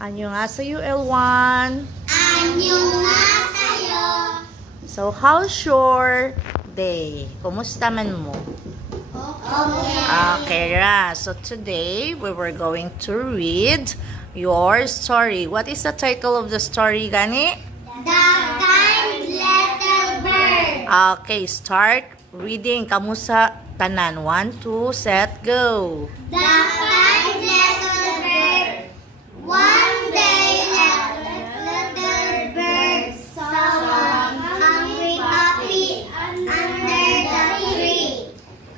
Annyeonghaseyo, L1. Annyeonghaseyo. So, how's your day? Kumusta man mo? Okay, Ra. So, today, we were going to read your story. What is the title of the story, Gani? The Kind Little Bird. Okay, start reading. Kamusa tanan? 1, 2, set, go. The kind little bird. One day, little bird saw a hungry puppy under the tree.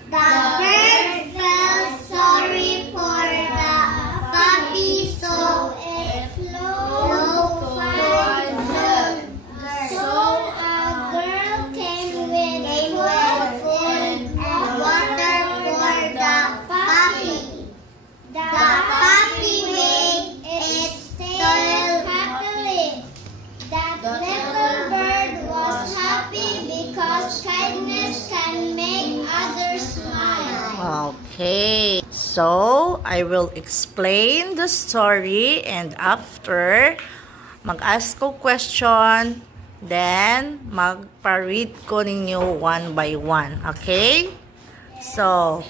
The bird felt sorry for the puppy, so it flew toward her. So a girl came with food and water for the puppy. The puppy wagged its tail happily. That little bird was happy because kindness can make others smile. Okay, so I will explain the story and after mag-ask ko question, then magpa-read ko ninyo one by one. Okay? So,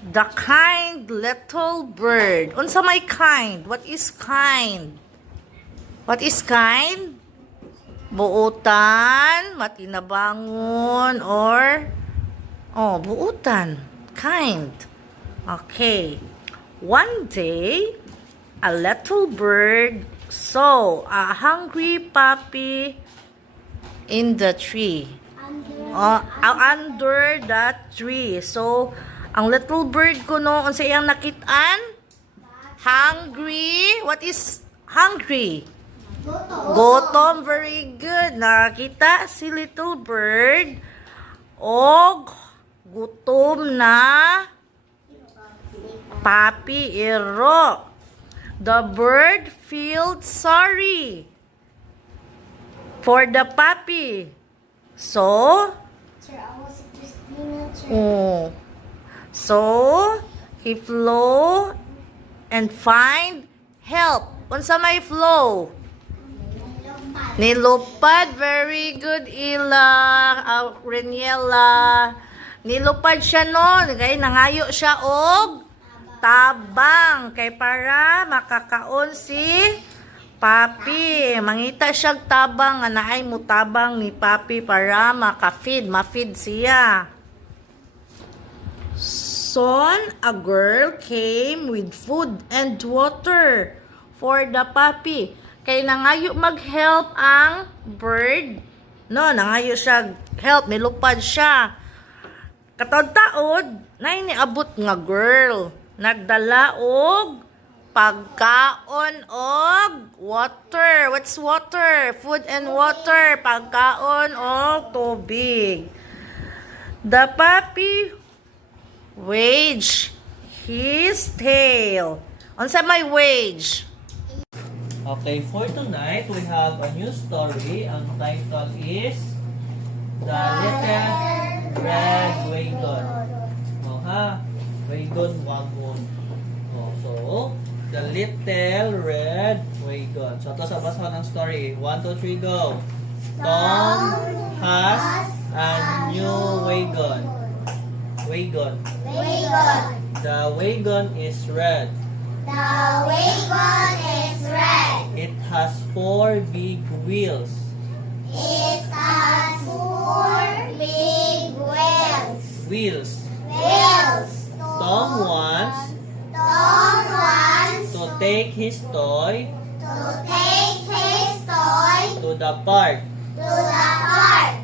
the kind little bird. Unsa may kind? What is kind? What is kind? Buutan, matinabangon, or buutan. Kind. Okay. One day, a little bird saw a hungry puppy in the tree. Under that tree. So, ang little bird ko no, unsa iyang nakitaan? Hungry. What is hungry? Gutom. Very good. Nakita si little bird og gutom na puppy iro. The bird felt sorry for the puppy. So, he flew and find help. Unsa may flow? Nilupad. Very good, Ila. Reniela. Nilupad siya no. Kaya nangayo siya og tabang. Kay para makakaon si Papi. Mangita siya tabang. Anaay mo tabang ni Papi para makafeed. Mafeed siya. Soon, a girl came with food and water for the puppy. Kay nangayo mag-help ang bird. No, nangayo siya help. Nilupad siya. Kataod-taod, na iniabot nga girl. Nagdala og pagkaon og water. What's water? Food and water. Pagkaon og tubig. The puppy waged his tail. Unsa may wage? Okay, for tonight, we have a new story. Ang title is The Little Red Wagon. Wagon, wagon. So, The Little Red Wagon. So, ito sa basa ng story. 1, 2, 3, go. Tom has a new wagon. Wagon. The wagon is red. The wagon is red. It has 4 big wheels. It has 4 big wheels. Wheels. Tom wants To take his toy to to the park. the park.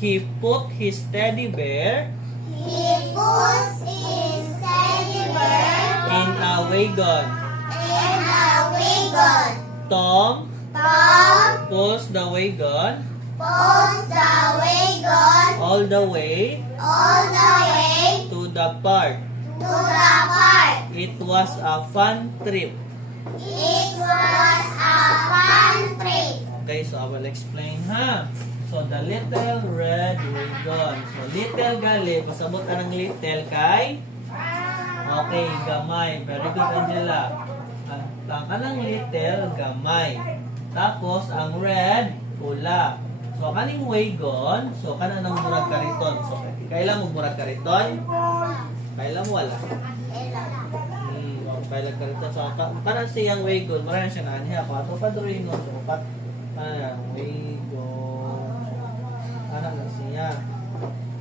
He put his teddy bear He puts his teddy bear in a wagon. in a wagon. Tom Tom pulls the wagon pulls the wagon all the way all the way to the park. to the park. It was a fun trip. It was a fun trip. Okay, so I will explain ha. So, the little red wagon. So, little gali. Pasabot ka ng little kay? Okay, gamay. Very good, Angela. Ang kanang little, gamay. Tapos, ang red, pula. So, kaning wagon, so, kanang nang murag kariton. So, kailan mo murag kariton? Kailan mo wala? Kailan kariton. So, kanang siyang wagon, marami siya naaniha. Pato pa doon, no? So, wagon. Ano na siya?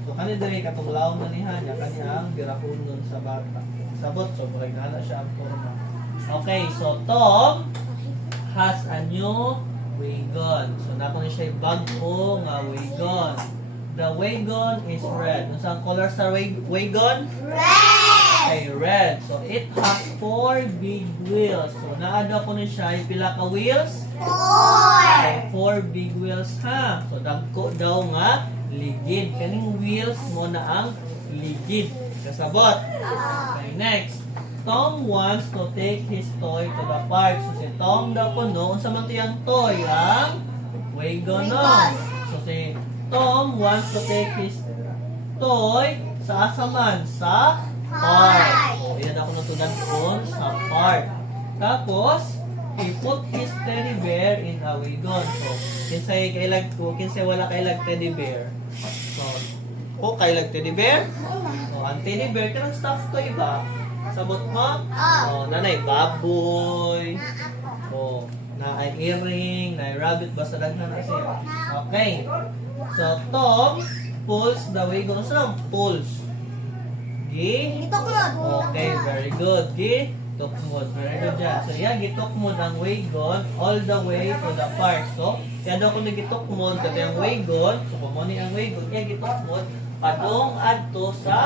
So, kani diri katong laom na niya, kanya ang birahon nun sa bata. Sabot, so, murag na siya ang forma. Okay, so, Tom has a new wagon. So, nakon siya bago nga wagon. The wagon is red. Ano ang color sa wagon? Red. Okay, red. So, it has 4 big wheels. So, naada ko na siya, pila ka wheels? 4. Okay, 4 big wheels ha. So, dagko daw nga ligid. Kaning wheels mo na ang ligid. Kasabot. Okay, next. Tom wants to take his toy to the park. So, si Tom daw po, no? Unsa man tiyang toy? Ang wagon, no? So, si Tom wants to take his toy sa asaman? Sa park. So, yan ako natunan doon sa park. Tapos, he put his teddy bear in a wagon. So, kinsay kailag ko, kinsay wala kailag teddy bear. So, kailag teddy bear? So, ang teddy bear, kanang stuffed toy ba? Sabot mo? Oh, nanay baboy. Oh, na ay earring, na ay rabbit, basta daghan na siya. Okay. So, Tom pulls the wagon. Saan pulls? Okay, very good. Gitukmod. Very good dyan. So, yan, gitukmod ang wagon all the way to the park. So, yan daw kung nagitukmod, kasi ang wagon, so, kumuni ang wagon, yan gitukmod, padong adto sa